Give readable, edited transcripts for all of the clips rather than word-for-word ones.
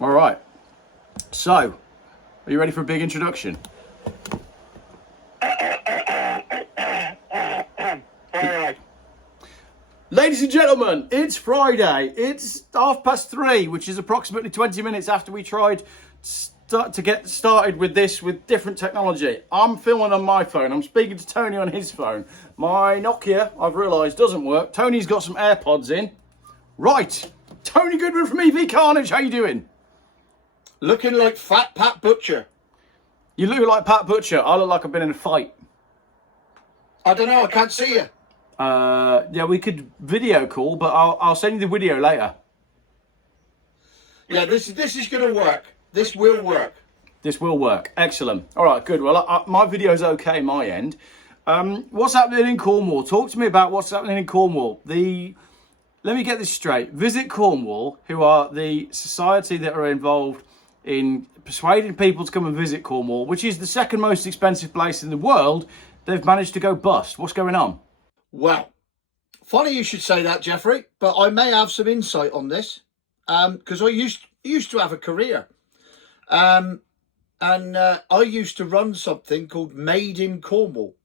All right. So, are you ready for a big introduction? Ladies and gentlemen, it's Friday. It's 3:30, which is approximately 20 minutes after we tried to get started with this with different technology. I'm filming on my phone. I'm speaking to Tony on his phone. My Nokia, I've realised, doesn't work. Tony's got some AirPods in. Right. Tony Goodman from EV Carnage. How you doing? Looking like Fat Pat Butcher. You look like Pat Butcher. I look like I've been in a fight. I don't know. I can't see you. Yeah, we could video call, but I'll send you the video later. Yeah, this is going to work. This will work. This will work. Excellent. All right, good. Well, my video's okay, my end. What's happening in Cornwall? Talk to me about what's happening in Cornwall. Let me get this straight. Visit Cornwall, who are the society that are involved in persuading people to come and visit Cornwall, which is the second most expensive place in the world. They've managed to go bust. What's going on? Well, funny you should say that, Jeffrey, but I may have some insight on this because I used to have a career. And I used to run something called Made in Cornwall,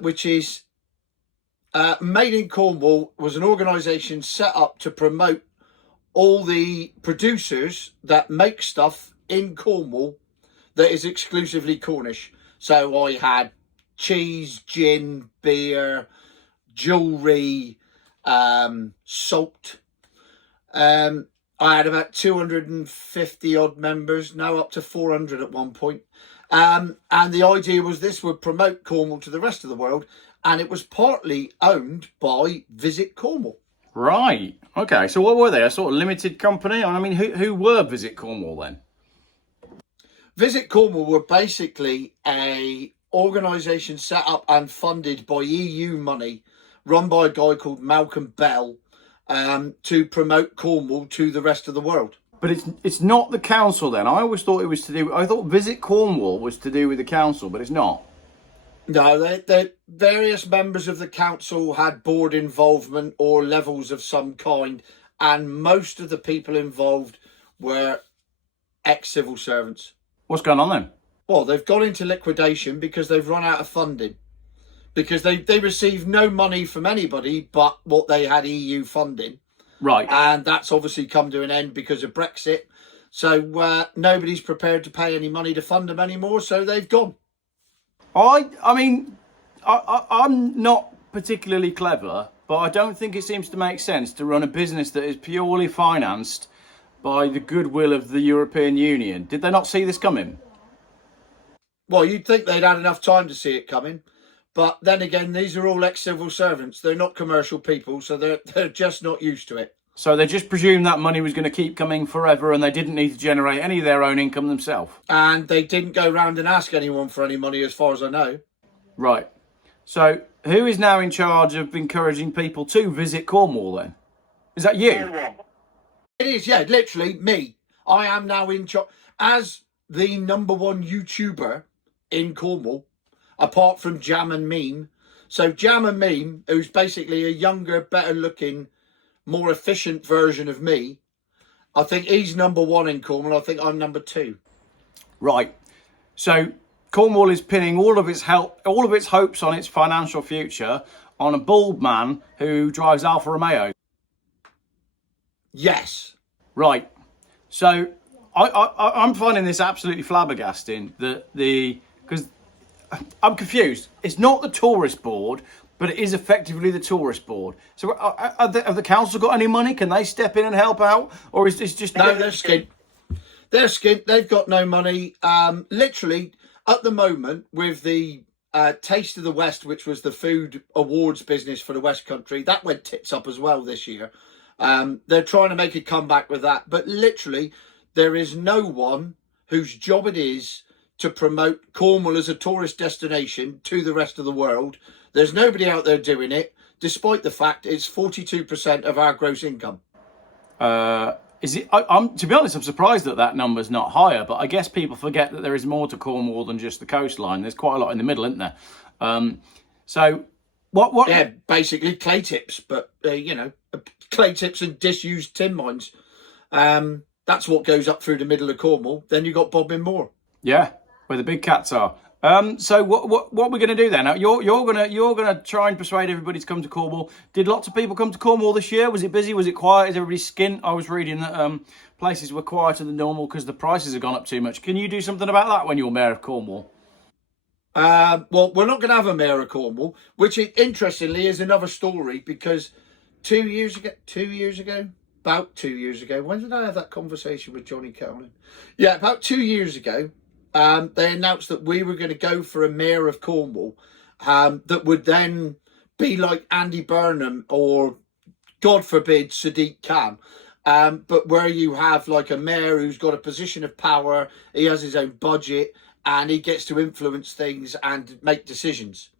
which is Made in Cornwall was an organisation set up to promote all the producers that make stuff in Cornwall that is exclusively Cornish. So I had cheese, gin, beer, jewellery, salt. I had about 250 odd members, now up to 400 at one point. And the idea was this would promote Cornwall to the rest of the world. And it was partly owned by Visit Cornwall. Right. Okay. So what were they? A sort of limited company? I mean, who were Visit Cornwall then? Visit Cornwall were basically a organisation set up and funded by EU money, run by a guy called Malcolm Bell, to promote Cornwall to the rest of the world. But it's not the council then. I always thought it was to do. I thought Visit Cornwall was to do with the council, but it's not. No, they various members of the council had board involvement or levels of some kind, and most of the people involved were ex-civil servants. What's going on then? Well, they've gone into liquidation because they've run out of funding. Because they received no money from anybody but what they had EU funding. Right. And that's obviously come to an end because of Brexit. So nobody's prepared to pay any money to fund them anymore, so they've gone. I mean, I'm not particularly clever, but I don't think it seems to make sense to run a business that is purely financed by the goodwill of the European Union. Did they not see this coming? Well, you'd think they'd had enough time to see it coming. But then again, these are all ex-civil servants. They're not commercial people, so they're just not used to it. So they just presumed that money was going to keep coming forever and they didn't need to generate any of their own income themselves. And they didn't go round and ask anyone for any money, as far as I know. Right. So who is now in charge of encouraging people to visit Cornwall then? Is that you? It is, yeah, literally me. I am now in charge as the number one YouTuber in Cornwall, apart from Jam and Meme. So Jam and Meme, who's basically a younger, better looking, more efficient version of me, I think he's number one in Cornwall. I think I'm number two. Right. So Cornwall is pinning all of its hopes on its financial future on a bald man who drives Alfa Romeo. Yes. Right. So I'm finding this absolutely flabbergasting because I'm confused. It's not the tourist board, but it is effectively the tourist board. So have the council got any money? Can they step in and help out? Or is this just... No, they're skint. They're skint. They've got no money. Literally, at the moment, with the Taste of the West, which was the food awards business for the West Country, that went tits up as well this year. They're trying to make a comeback with that. But literally, there is no one whose job it is to promote Cornwall as a tourist destination to the rest of the world. There's nobody out there doing it, despite the fact it's 42% of our gross income. Is it? I'm to be honest, I'm surprised that number's not higher. But I guess people forget that there is more to Cornwall than just the coastline. There's quite a lot in the middle, isn't there? So what? Yeah, basically clay tips, but clay tips and disused tin mines. That's what goes up through the middle of Cornwall. Then you got Bodmin Moor. Yeah, where the big cats are. So what we're going to do then? Now, you're gonna try and persuade everybody to come to Cornwall. Did lots of people come to Cornwall this year? Was it busy? Was it quiet? Is everybody skint? I was reading that places were quieter than normal because the prices have gone up too much. Can you do something about that when you're mayor of Cornwall? Well, we're not going to have a mayor of Cornwall, which interestingly is another story, because 2 years ago, about 2 years ago, when did I have that conversation with Johnny Cowlin? Yeah, about 2 years ago, they announced that we were going to go for a mayor of Cornwall that would then be like Andy Burnham or, God forbid, Sadiq Khan. But where you have like a mayor who's got a position of power, he has his own budget, and he gets to influence things and make decisions.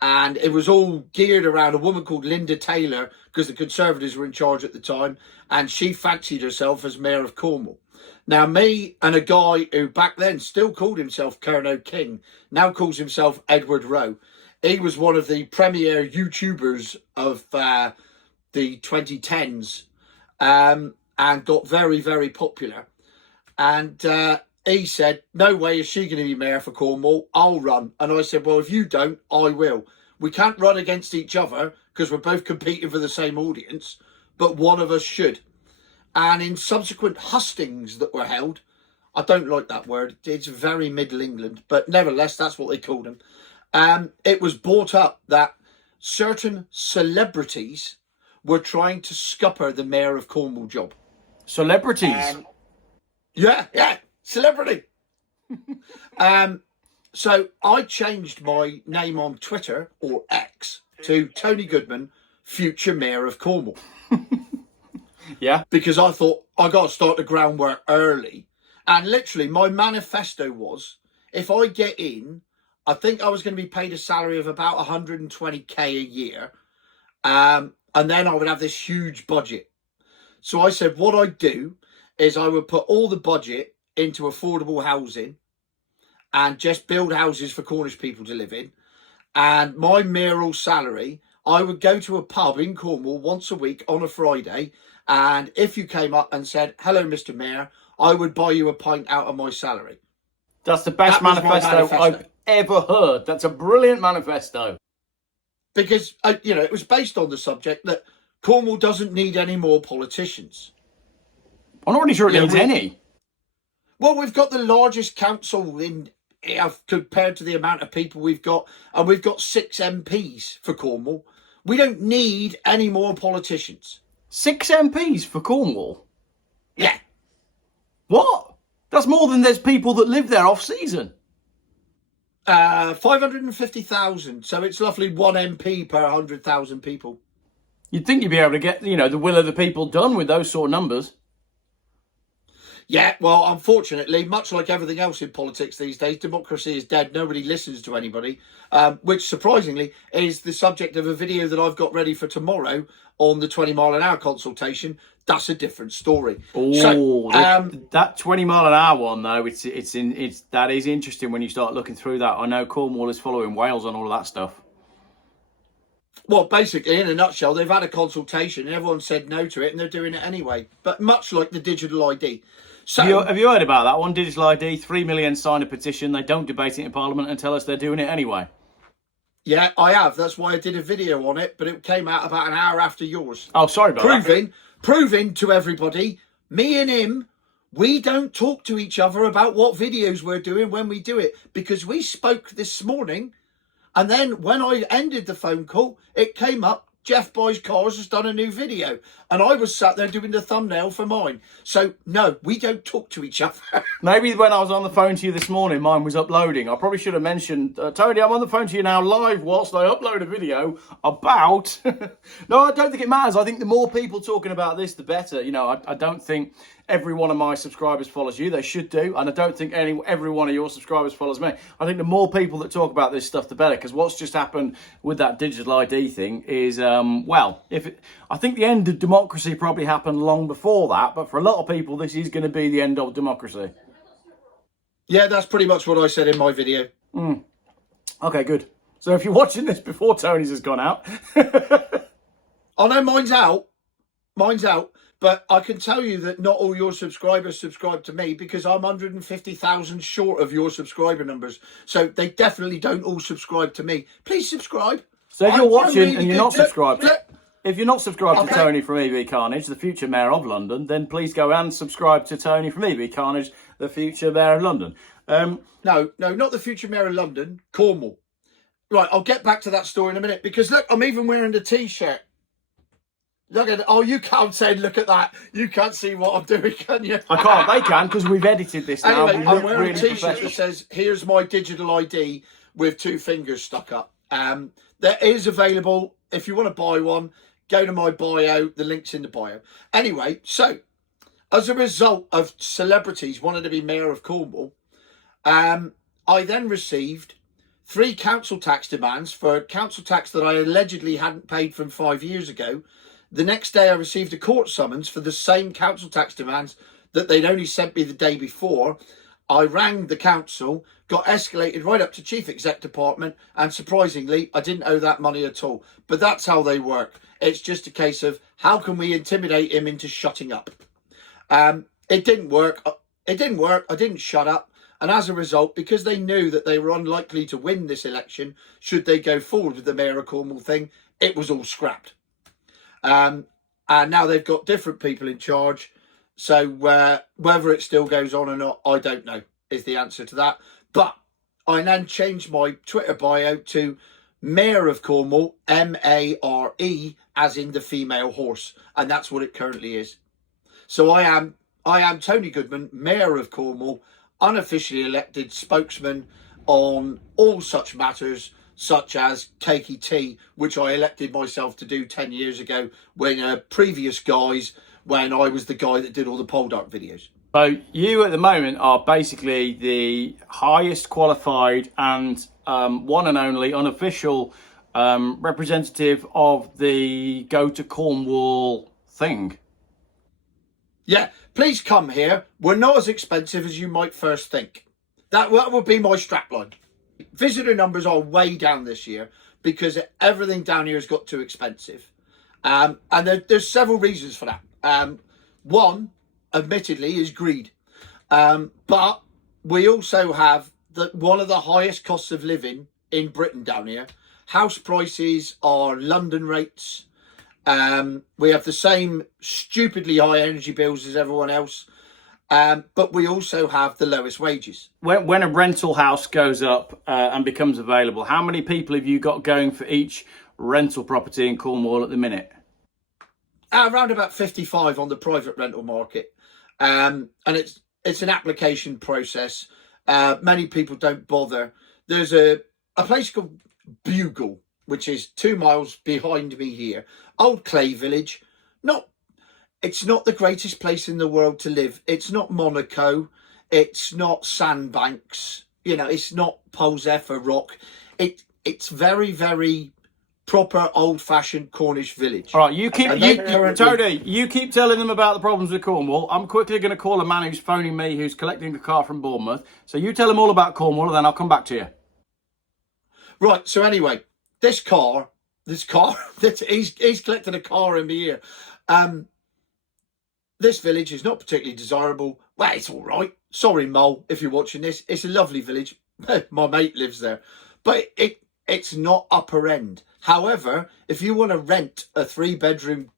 And it was all geared around a woman called Linda Taylor, because the Conservatives were in charge at the time, and she fancied herself as mayor of Cornwall. Now, me and a guy who back then still called himself Kerno King, now calls himself Edward Rowe. He was one of the premier YouTubers of the 2010s, and got very, very popular. And he said, no way is she going to be mayor for Cornwall. I'll run. And I said, well, if you don't, I will. We can't run against each other because we're both competing for the same audience, but one of us should. And in subsequent hustings that were held, I don't like that word, it's very Middle England, but nevertheless, that's what they called them. It was brought up that certain celebrities were trying to scupper the mayor of Cornwall job. Celebrities? Yeah, celebrity. So I changed my name on Twitter, or X, to Tony Goodman, future mayor of Cornwall. Yeah. Because I thought I got to start the groundwork early. And literally my manifesto was, if I get in, I think I was going to be paid a salary of about 120k a year. And then I would have this huge budget. So I said what I'd do is I would put all the budget into affordable housing and just build houses for Cornish people to live in. And my mayoral salary, I would go to a pub in Cornwall once a week on a Friday, and if you came up and said, hello, Mr. Mayor, I would buy you a pint out of my salary. That's the best manifesto I've ever heard. That's a brilliant manifesto. Because, it was based on the subject that Cornwall doesn't need any more politicians. I'm not really sure it needs any. Well, we've got the largest council compared to the amount of people we've got, and we've got 6 MPs for Cornwall. We don't need any more politicians. 6 MPs for Cornwall? Yeah. What? That's more than there's people that live there off season. 550,000. So it's roughly 1 MP per 100,000 people. You'd think you'd be able to get, the will of the people done with those sort of numbers. Yeah, well, unfortunately, much like everything else in politics these days, democracy is dead. Nobody listens to anybody, which surprisingly is the subject of a video that I've got ready for tomorrow on the 20-mile-an-hour consultation. That's a different story. Oh, that 20-mile-an-hour one though, that is interesting when you start looking through that. I know Cornwall is following Wales on all of that stuff. Well, basically, in a nutshell, they've had a consultation and everyone said no to it, and they're doing it anyway. But much like the digital ID. So, have you heard about that one? Digital ID, 3 million sign a petition. They don't debate it in Parliament and tell us they're doing it anyway. Yeah, I have. That's why I did a video on it, but it came out about an hour after yours. Oh, sorry about that. Proving to everybody, me and him, we don't talk to each other about what videos we're doing when we do it, because we spoke this morning, and then when I ended the phone call, it came up, Geoff Buys Cars has done a new video, and I was sat there doing the thumbnail for mine. So no, we don't talk to each other. Maybe when I was on the phone to you this morning, mine was uploading. I probably should have mentioned, Tony, I'm on the phone to you now live whilst I upload a video about... No, I don't think it matters. I think the more people talking about this, the better. I don't think every one of my subscribers follows you. They should do. And I don't think every one of your subscribers follows me. I think the more people that talk about this stuff, the better. Because what's just happened with that digital ID thing is, I think the end of democracy probably happened long before that. But for a lot of people, this is going to be the end of democracy. Yeah, that's pretty much what I said in my video. Okay, good. So if you're watching this before Tony's has gone out... Oh no, mine's out. But I can tell you that not all your subscribers subscribe to me, because I'm 150,000 short of your subscriber numbers. So they definitely don't all subscribe to me. Please subscribe. So if you're watching really and you're not subscribed, look, if you're not subscribed to Okay. Tony from EV Carnage, the future mayor of London, then please go and subscribe to Tony from EV Carnage, the future mayor of London. No, not the future mayor of London, Cornwall. Right, I'll get back to that story in a minute, because look, I'm even wearing the T-shirt. Look at, oh, you can't say, look at that. You can't see what I'm doing, can you? I can't, they can, because we've edited this now. Anyway, We I'm look wearing really a T-shirt professional. that says, here's my digital ID with 2 fingers stuck up. That is available. If you want to buy one, go to my bio. The link's in the bio. Anyway, so as a result of celebrities wanting to be mayor of Cornwall, I then received 3 council tax demands for council tax that I allegedly hadn't paid from 5 years ago. The next day I received a court summons for the same council tax demands that they'd only sent me the day before. I rang the council, got escalated right up to Chief Exec Department, and surprisingly, I didn't owe that money at all. But that's how they work. It's just a case of, how can we intimidate him into shutting up? It didn't work. I didn't shut up. And as a result, because they knew that they were unlikely to win this election, should they go forward with the Mayor of Cornwall thing, it was all scrapped. And now they've got different people in charge. So whether it still goes on or not, I don't know, is the answer to that. But I then changed my Twitter bio to Mayor of Cornwall, M-A-R-E, as in the female horse. And that's what it currently is. So I am Tony Goodman, Mayor of Cornwall, unofficially elected spokesman on all such matters, such as cakey tea, which I elected myself to do 10 years ago when previous guys, when I was the guy that did all the pole dart videos. So you at the moment are basically the highest qualified and one and only unofficial representative of the Go to Cornwall thing. Yeah, please come here. We're not as expensive as you might first think. That would be my strapline. Visitor numbers are way down this year because everything down here has got too expensive. And there's several reasons for that. One, admittedly, is greed. But we also have one of the highest costs of living in Britain down here. House prices are London rates. We have the same stupidly high energy bills as everyone else. But we also have the lowest wages. When a rental house goes up and becomes available, how many people have you got going for each rental property in Cornwall at the minute? Around about 55 on the private rental market. And it's an application process. Many people don't bother. There's a place called Bugle, which is 2 miles behind me here. Old clay village. It's not the greatest place in the world to live. It's not Monaco. It's not Sandbanks. You know, it's not Polzefa Rock. It's very, very proper old-fashioned Cornish village. All right, Tony, you keep telling them about the problems with Cornwall. I'm quickly going to call a man who's phoning me, who's collecting the car from Bournemouth. So you tell them all about Cornwall, and then I'll come back to you. Right. So anyway, this car, he's collected a car in the year. This village is not particularly desirable. Well, it's all right. Sorry, Mole, if you're watching this. It's a lovely village. My mate lives there. But it's not upper end. However, if you want to rent a 3-bedroom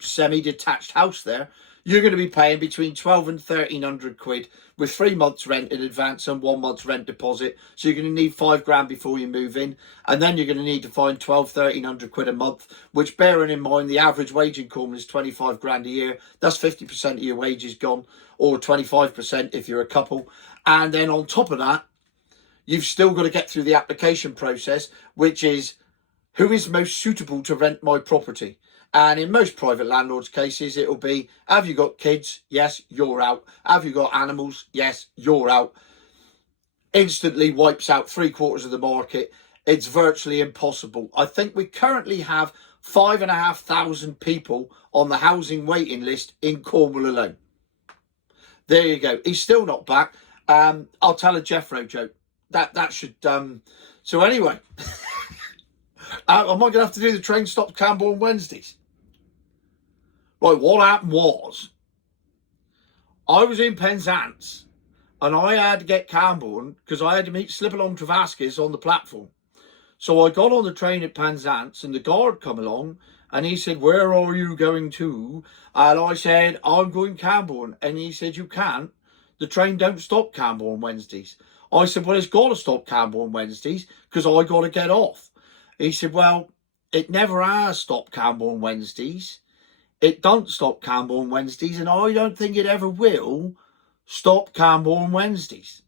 semi-detached house there, you're going to be paying between 12 and 1,300 quid with 3 months rent in advance and 1 month's rent deposit. So you're going to need 5 grand before you move in. And then you're going to need to find 1,300 quid a month, which, bearing in mind the average wage in Cornwall is 25 grand a year. That's 50% of your wages gone, or 25% if you're a couple. And then on top of that, you've still got to get through the application process, which is, who is most suitable to rent my property? And in most private landlords' cases, it'll be, have you got kids? Yes, you're out. Have you got animals? Yes, you're out. Instantly wipes out 3/4 of the market. It's virtually impossible. I think we currently have 5,500 people on the housing waiting list in Cornwall alone. There you go. He's still not back. I'll tell a Jeffro joke. That should... So anyway... Am I going to have to do the train stop Campbell on Wednesdays? Right, what happened was, I was in Penzance and I had to get Camborne because I had to meet Slip-along Travaskis on the platform. So I got on the train at Penzance and the guard come along and he said, where are you going to? And I said, I'm going Camborne. And he said, you can't. The train don't stop Camborne Wednesdays. I said, well, it's got to stop Camborne Wednesdays because I got to get off. He said, well, it never has stopped Camborne Wednesdays. It don't stop Camborne Wednesdays, and I don't think it ever will stop Camborne Wednesdays.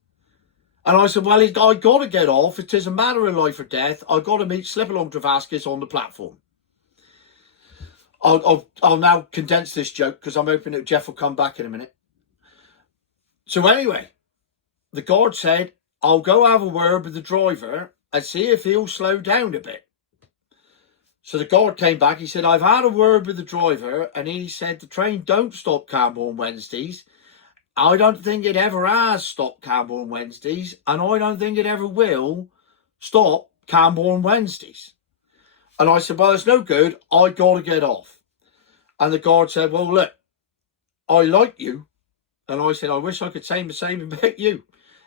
And I said, well, I got to get off. It is a matter of life or death. I got to meet Slip-along Travaskis on the platform. I'll now condense this joke because I'm hoping that Geoff will come back in a minute. So anyway, the guard said, I'll go have a word with the driver and see if he'll slow down a bit. So the guard came back. He said, I've had a word with the driver and he said the train don't stop Camborne Wednesdays. I don't think it ever has stopped Camborne Wednesdays, and I don't think it ever will stop Camborne Wednesdays. And I said, well, it's no good. I got to get off. And the guard said, well, look, I like you. And I said, I wish I could say the same about you.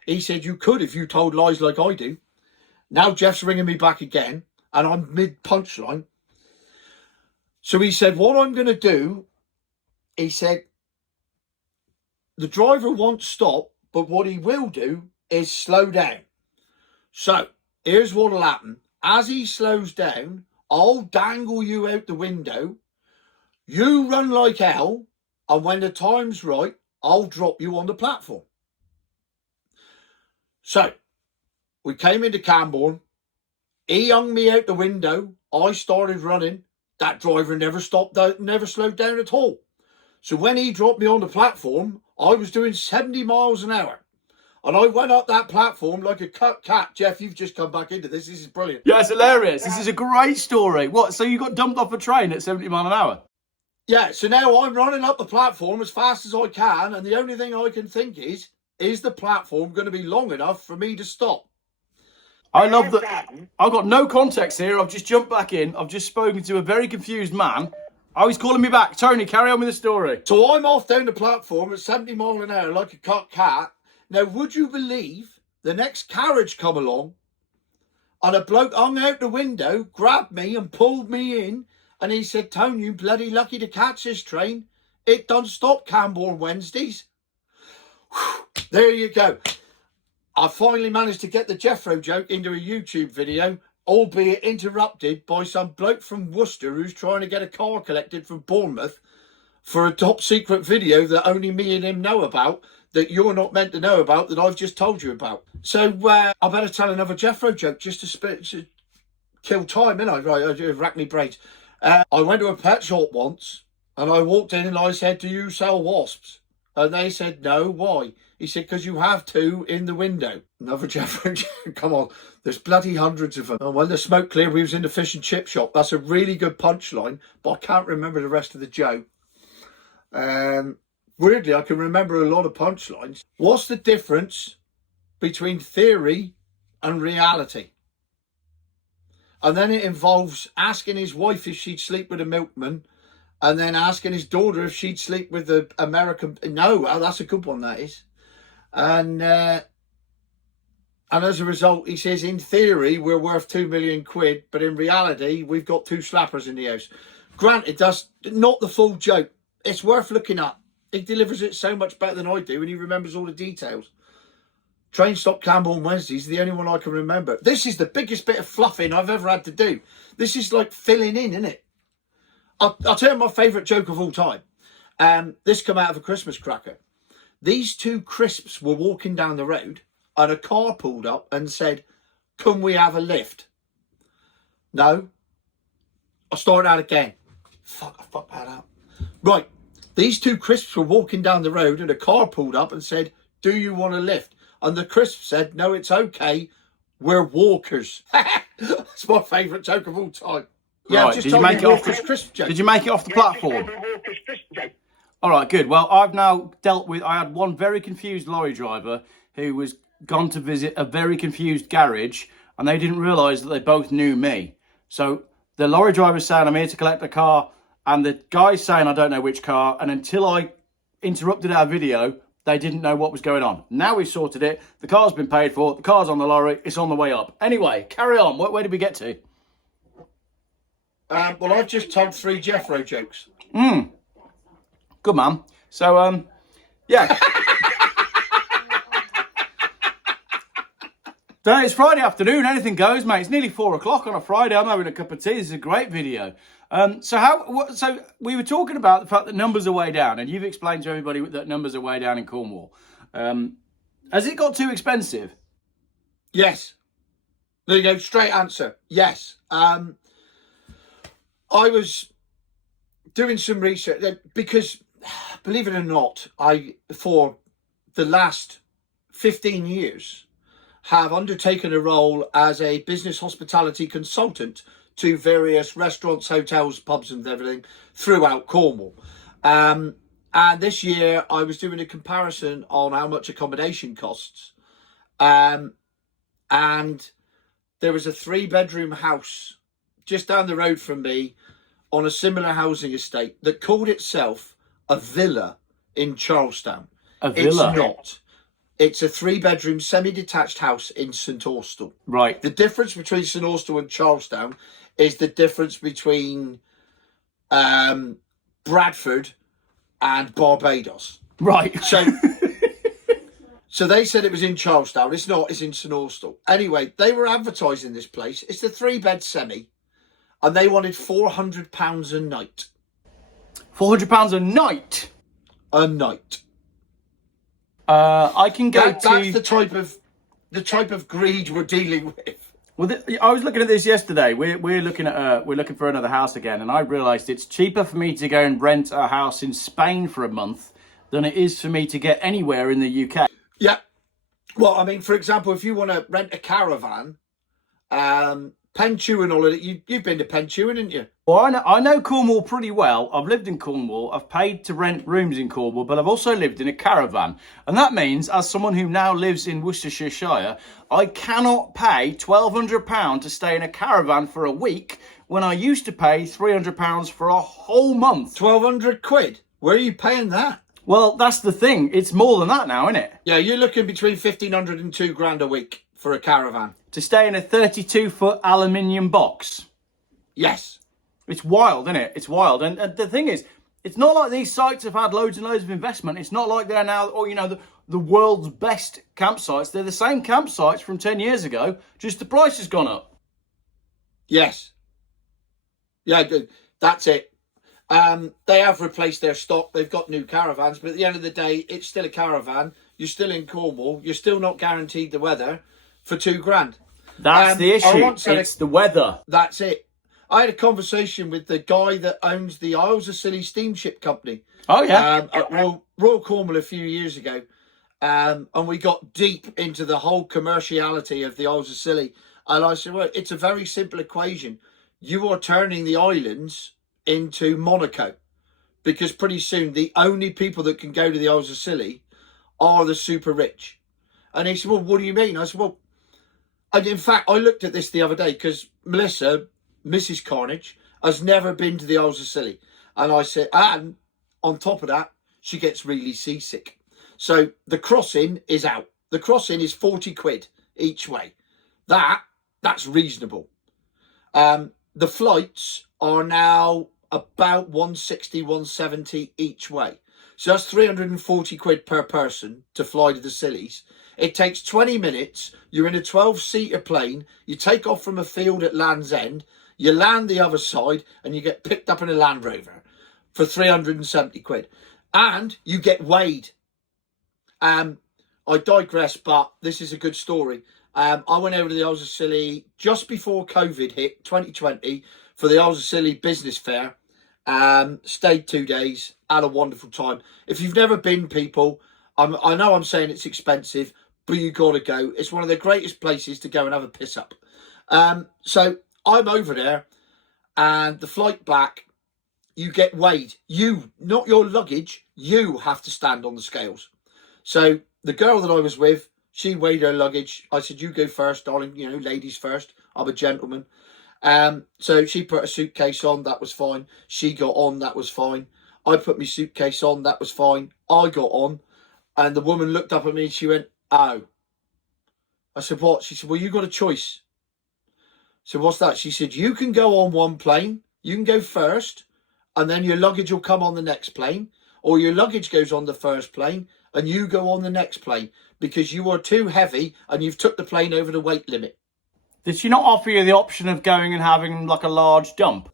He said, you could if you told lies like I do. Now Geoff's ringing me back again, and I'm mid-punchline. So he said, what I'm going to do, he said, the driver won't stop, but what he will do is slow down. So here's what will happen. As he slows down, I'll dangle you out the window. You run like hell, and when the time's right, I'll drop you on the platform. So we came into Camborne. He hung me out the window. I started running. That driver never stopped, never slowed down at all. So when he dropped me on the platform, I was doing 70 miles an hour. And I went up that platform like a cut cat. Geoff, you've just come back into this. This is brilliant. Yeah, it's hilarious. This is a great story. What, so you got dumped off a train at 70 miles an hour? Yeah, so now I'm running up the platform as fast as I can. And the only thing I can think is the platform going to be long enough for me to stop? I love that. I've got no context here. I've just jumped back in. I've just spoken to a very confused man. Oh, he's calling me back. Tony, carry on with the story. So I'm off down the platform at 70 miles an hour like a cut cat. Now, would you believe the next carriage come along and a bloke hung out the window, grabbed me and pulled me in, and he said, Tony, you bloody lucky to catch this train. It don't stop Camborne Wednesdays. Whew, there you go. I finally managed to get the Jeffro joke into a YouTube video, albeit interrupted by some bloke from Worcester who's trying to get a car collected from Bournemouth for a top secret video that only me and him know about, that you're not meant to know about, that I've just told you about. So I better tell another Jeffro joke just to kill time, innit? Right, I rack me brains. I went to a pet shop once and I walked in and I said, do you sell wasps? And they said, no, why? He said, because you have two in the window. Another Jeffro joke, come on. There's bloody hundreds of them. And when the smoke cleared, we was in the fish and chip shop. That's a really good punchline, but I can't remember the rest of the joke. Weirdly, I can remember a lot of punchlines. What's the difference between theory and reality? And then it involves asking his wife if she'd sleep with a milkman, and then asking his daughter if she'd sleep with the American... No, well, that's a good one, that is. And as a result, he says, in theory, we're worth 2 million quid, but in reality, we've got two slappers in the house. Granted, that's not the full joke. It's worth looking up. He delivers it so much better than I do, and he remembers all the details. Train stop Camborne Wednesdays, the only one I can remember. This is the biggest bit of fluffing I've ever had to do. This is like filling in, isn't it? I'll tell you my favourite joke of all time. This come out of a Christmas cracker. These two crisps were walking down the road and a car pulled up and said, can we have a lift? No. I'll start out again. I fucked that up. Right. These two crisps were walking down the road and a car pulled up and said, do you want a lift? And the crisp said, no, it's okay. We're walkers. That's my favourite joke of all time. Yeah, right. just Did you make it off the crisp joke. Did you make it off the platform? All right, good. Well, I've now dealt with... I had one very confused lorry driver who was gone to visit a very confused garage, and they didn't realise that they both knew me. So the lorry driver said, I'm here to collect a car and the guy's saying I don't know which car, and until I interrupted our video, they didn't know what was going on. Now we've sorted it. The car's been paid for. The car's on the lorry. It's on the way up. Anyway, carry on. Where did we get to? Well, I've just told 3 Jeffro jokes. Good man. So, yeah. So it's Friday afternoon. Anything goes, mate. It's nearly 4 o'clock on a Friday. I'm having a cup of tea. This is a great video. So we were talking about the fact that numbers are way down, and you've explained to everybody that numbers are way down in Cornwall. Has it got too expensive? Yes. There you go. Straight answer. Yes. I was doing some research because, believe it or not, for the last 15 years, have undertaken a role as a business hospitality consultant to various restaurants, hotels, pubs and everything throughout Cornwall. And this year I was doing a comparison on how much accommodation costs. And there was a 3-bedroom house just down the road from me on a similar housing estate that called itself a villa in Charlestown. A villa? It's not. It's a 3-bedroom semi-detached house in St Austell. Right. The difference between St Austell and Charlestown is the difference between Bradford and Barbados. Right. So they said it was in Charlestown. It's not. It's in St Austell. Anyway, they were advertising this place. It's the 3-bed semi, and they wanted £400 a night. £400 a night? A night. I can go to... That's the type of greed we're dealing with. Well, I was looking at this yesterday. We're looking for another house again, and I realised it's cheaper for me to go and rent a house in Spain for a month than it is for me to get anywhere in the UK. Yeah. Well, I mean, for example, if you want to rent a caravan, Penchew and all of it, you've been to Penchew, haven't you? Well, I know Cornwall pretty well. I've lived in Cornwall. I've paid to rent rooms in Cornwall, but I've also lived in a caravan. And that means, as someone who now lives in Worcestershire, I cannot pay £1,200 to stay in a caravan for a week when I used to pay £300 for a whole month. 1,200 quid? Where are you paying that? Well, that's the thing. It's more than that now, isn't it? Yeah, you're looking between 1,500 and £2,000 a week for a caravan. To stay in a 32-foot aluminium box. Yes. It's wild, isn't it? It's wild. And the thing is, it's not like these sites have had loads and loads of investment. It's not like they're now, or the world's best campsites. They're the same campsites from 10 years ago, just the price has gone up. Yes. Yeah, that's it. They have replaced their stock. They've got new caravans, but at the end of the day, it's still a caravan. You're still in Cornwall. You're still not guaranteed the weather for £2,000. That's the issue. It's the weather. That's it. I had a conversation with the guy that owns the Isles of Scilly Steamship Company. Oh, yeah. At Royal Cornwall a few years ago. And we got deep into the whole commerciality of the Isles of Scilly. And I said, well, it's a very simple equation. You are turning the islands into Monaco. Because pretty soon, the only people that can go to the Isles of Scilly are the super rich. And he said, well, what do you mean? I said, well, in fact, I looked at this the other day because Melissa, Mrs. Carnage, has never been to the Isles of Scilly. And I said, and on top of that, she gets really seasick. So the crossing is out. The crossing is 40 quid each way. That's reasonable. The flights are now about 160, 170 each way. So that's 340 quid per person to fly to the Scillies. It takes 20 minutes. You're in a 12-seater plane. You take off from a field at Land's End. You land the other side and you get picked up in a Land Rover for 370 quid. And you get weighed. I digress, but this is a good story. I went over to the Isles of Scilly just before COVID hit, 2020, for the Isles of Scilly Business Fair. Stayed 2 days, had a wonderful time. If you've never been, people, I know I'm saying it's expensive, but you got to go. It's one of the greatest places to go and have a piss up. So I'm over there, and the flight back, you get weighed. You, not your luggage, you have to stand on the scales. So the girl that I was with, she weighed her luggage. I said, you go first, darling, ladies first. I'm a gentleman. So she put a suitcase on, that was fine. She got on, that was fine. I put my suitcase on, that was fine. I got on, and the woman looked up at me and she went, "Oh." I said, "What?" She said, "Well, you got a choice." So what's that? She said, "You can go on one plane, you can go first, and then your luggage will come on the next plane, or your luggage goes on the first plane and you go on the next plane because you are too heavy and you've took the plane over the weight limit." Did she not offer you the option of going and having like a large dump?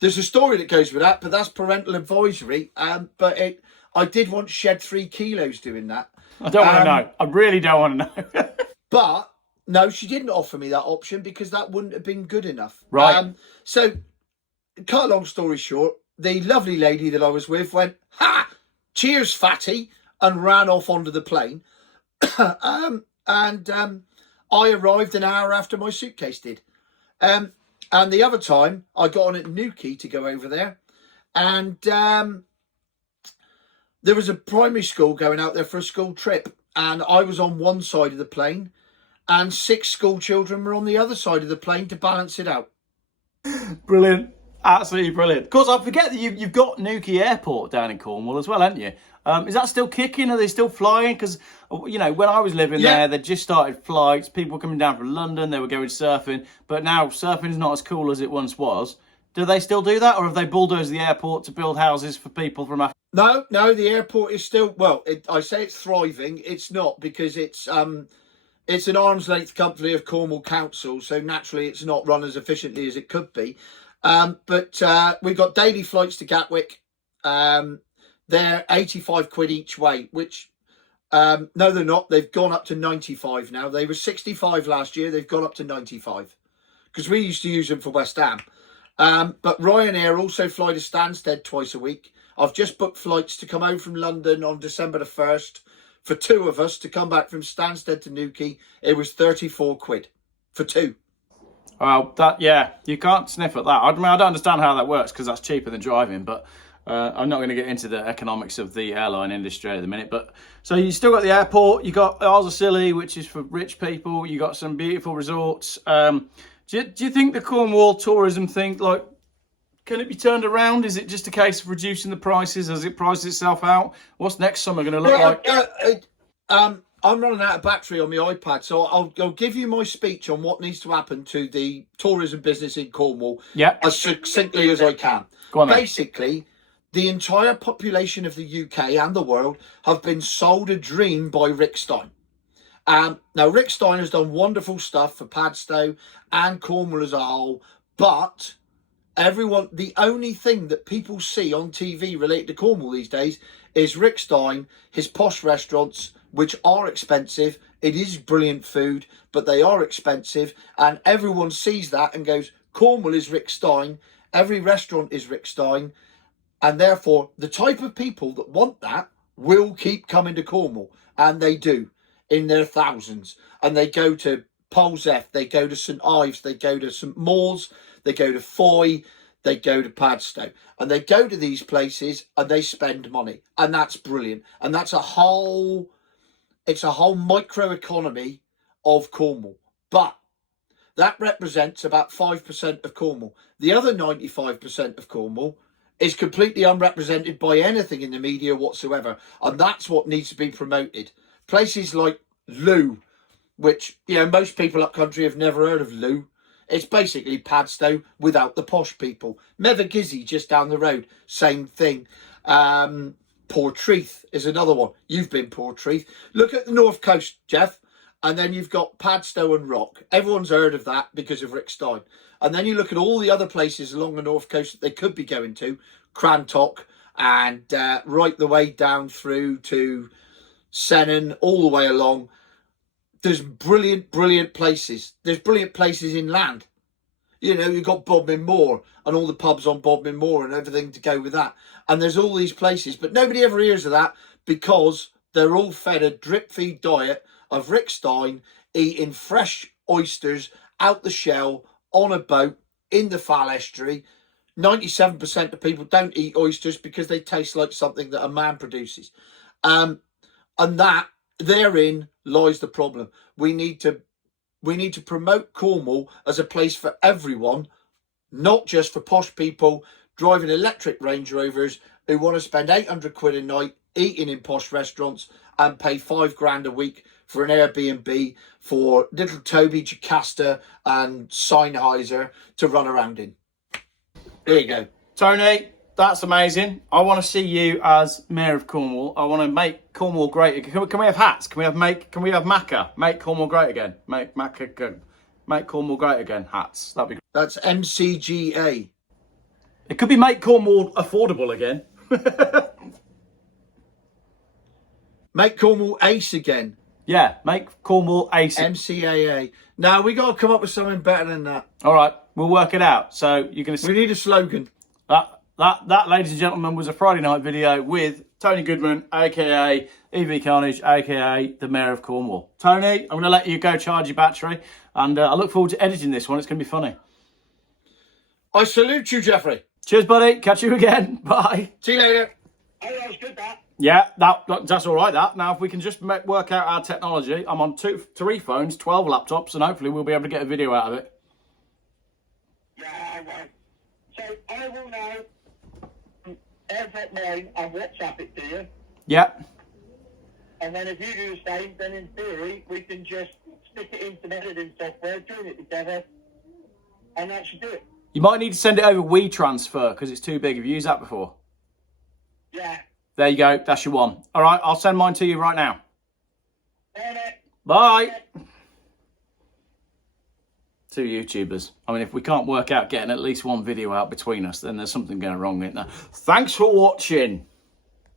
There's a story that goes with that, but that's parental advisory. I did once shed 3 kilos doing that. I don't want to know. I really don't want to know. But no, she didn't offer me that option because that wouldn't have been good enough. Right. So, cut a long story short, the lovely lady that I was with went, "Ha! Cheers, fatty," and ran off onto the plane. I arrived an hour after my suitcase did. And the other time, I got on at Newquay to go over there, and there was a primary school going out there for a school trip, and I was on one side of the plane, and 6 school children were on the other side of the plane to balance it out. Brilliant. Absolutely brilliant. Of course, I forget that you've got Newquay Airport down in Cornwall as well, haven't you? Is that still kicking? Are they still flying? Because, you know, when I was living there, they just started flights. People were coming down from London. They were going surfing. But now surfing's not as cool as it once was. Do they still do that? Or have they bulldozed the airport to build houses for people from Africa? No, the airport is still, well, I say it's thriving. It's not, because it's an arm's length company of Cornwall Council. So naturally, it's not run as efficiently as it could be. But we've got daily flights to Gatwick. They're 85 quid each way, which, no, they're not. They've gone up to 95 now. They were 65 last year. They've gone up to 95 because we used to use them for West Ham. But Ryanair also fly to Stansted twice a week. I've just booked flights to come home from London on December the 1st for 2 of us to come back from Stansted to Newquay. It was 34 quid for 2. Well, you can't sniff at that. I mean, I don't understand how that works because that's cheaper than driving, but I'm not going to get into the economics of the airline industry at the minute. But so you still got the airport, you got Isles of Scilly, which is for rich people. You got some beautiful resorts. Do you think the Cornwall tourism thing, like, can it be turned around? Is it just a case of reducing the prices? Has it priced itself out? What's next summer going to look like? I'm running out of battery on my iPad, so I'll give you my speech on what needs to happen to the tourism business in Cornwall as succinctly as I can. Go on, basically, the entire population of the UK and the world have been sold a dream by Rick Stein. Now, Rick Stein has done wonderful stuff for Padstow and Cornwall as a whole, but the only thing that people see on TV related to Cornwall these days is Rick Stein, his posh restaurants, which are expensive. It is brilliant food, but they are expensive, and everyone sees that and goes, Cornwall is Rick Stein, every restaurant is Rick Stein, and therefore the type of people that want that will keep coming to Cornwall, and they do, in their thousands, and they go to Polzeath, they go to St Ives, they go to St Maurs, they go to Foy, they go to Padstow, and they go to these places and they spend money, and that's brilliant, and that's a whole microeconomy of Cornwall, but that represents about 5% of Cornwall. The other 95% of Cornwall is completely unrepresented by anything in the media whatsoever, and that's what needs to be promoted. Places like Loo, which, you know, most people up country have never heard of Loo. It's basically Padstow without the posh people. Mevagizzy just down the road, same thing. Portreath is another one. You've been Portreath. Look at the North Coast, Geoff, and then you've got Padstow and Rock. Everyone's heard of that because of Rick Stein. And then you look at all the other places along the North Coast that they could be going to, Crantock, and right the way down through to Sennan, all the way along. There's brilliant places. There's brilliant places inland. You know, you've got Bodmin Moor and all the pubs on Bodmin Moor and everything to go with that. And there's all these places, but nobody ever hears of that because they're all fed a drip feed diet of Rick Stein, eating fresh oysters out the shell on a boat in the Fal Estuary. 97% of people don't eat oysters because they taste like something that a man produces. And that, therein lies the problem. We need to we need to promote Cornwall as a place for everyone, not just for posh people driving electric Range Rovers who want to spend 800 quid a night eating in posh restaurants and pay £5 a week for an Airbnb for little Toby Jocasta and Sennheiser to run around in. There you go. Tony, that's amazing. I want to see you as Mayor of Cornwall. I want to make Cornwall great again. Can we have hats? Can we have Macca? Make Cornwall great again. Make Macca make Cornwall great again. Hats. That'd be great. That's MCGA. It could be make Cornwall affordable again. Make Cornwall ace again. Yeah, make Cornwall ace. MCAA. Now we got to come up with something better than that. All right, we'll work it out. So you're going to. We need a slogan. That, ladies and gentlemen, was a Friday night video with Tony Goodman, aka EV Carnage, aka the Mayor of Cornwall. Tony, I'm going to let you go charge your battery, and I look forward to editing this one. It's going to be funny. I salute you, Jeffrey. Cheers, buddy. Catch you again. Bye. See you later. Oh, that was good, that. Yeah, that's all right. That now, if we can just work out our technology, I'm on 3 phones, 12 laptops, and hopefully we'll be able to get a video out of it. Yeah, well. So I will now AirDrop mine and WhatsApp it to you. Yep. And then if you do the same, then in theory, we can just stick it into the editing software, join it together, and that should do it. You might need to send it over WeTransfer because it's too big. Have you used that before? Yeah. There you go. That's your one. All right, I'll send mine to you right now. Alright. Bye. 2 YouTubers. I mean, if we can't work out getting at least one video out between us, then there's something going wrong in there. Thanks for watching.